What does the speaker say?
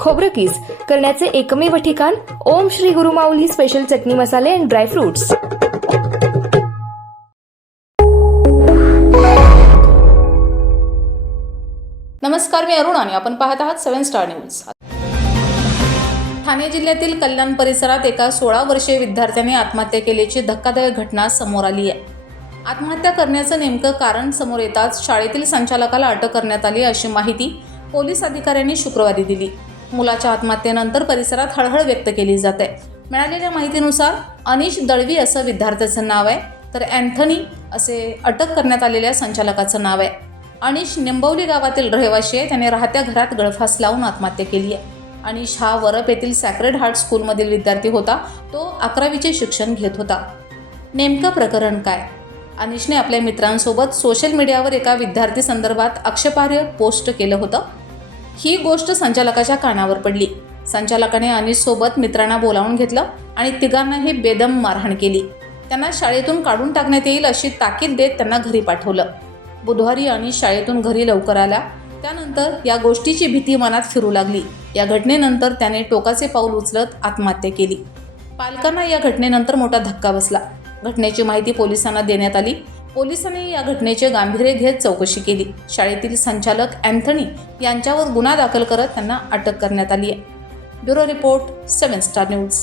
खोबरं किस करण्याचे एकमेव ठिकाण ओम श्री गुरुमाऊली स्पेशल चटणी मसाले अँड ड्रायफ्रुट्स नमस्कार मी अरुण आणि आपण पाहत आहात सेव्हन स्टार न्यूज ठाणे जिल्ह्यातील कल्याण परिसरात एका सोळा वर्षीय विद्यार्थ्याने आत्महत्या केल्याची धक्कादायक घटना समोर आली आहे. आत्महत्या करण्याचं नेमकं कारण समोर येताच शाळेतील संचालकाला अटक करण्यात आली अशी माहिती पोलीस अधिकाऱ्यांनी शुक्रवारी दिली. मुलाच्या आत्महत्येनंतर परिसरात हळहळ व्यक्त केली जाते. मिळालेल्या माहितीनुसार अनिश दळवी असं विद्यार्थ्याचं नाव आहे. तर अँथनी असे अटक करण्यात आलेल्या संचालकाचं नाव आहे. अनिश निंबवली गावातील रहिवाशी आहे. त्याने राहत्या घरात गळफास लावून आत्महत्या केली आहे. अनिश हा वरप येथील सॅक्रेड हार्ट स्कूलमधील विद्यार्थी होता. तो अकरावीचे शिक्षण घेत होता. नेमकं प्रकरण काय? अनिशने आपल्या मित्रांसोबत सोशल मीडियावर एका विद्यार्थी संदर्भात आक्षेपार्ह पोस्ट केलं होतं. ही गोष्ट संचालकाच्या कानावर पडली. संचालकाने अनिशसोबत मित्रांना बोलावून घेतलं आणि तिघांनाही बेदम मारहाण केली. त्यांना शाळेतून काढून टाकण्यात येईल अशी ताकीद देत त्यांना घरी पाठवलं. बुधवारी अनिश शाळेतून घरी लवकर आला. त्यानंतर या गोष्टीची भीती मनात फिरू लागली. या घटनेनंतर त्याने टोकाचे पाऊल उचलत आत्महत्या केली. पालकांना या घटनेनंतर मोठा धक्का बसला. घटनेची माहिती पोलिसांना देण्यात आली. पोलिसांनी या घटनेचे गांभीर्य घेत चौकशी केली. शाळेतील संचालक अँथनी यांच्यावर गुन्हा दाखल करत त्यांना अटक करण्यात आली आहे. Bureau report seven star news.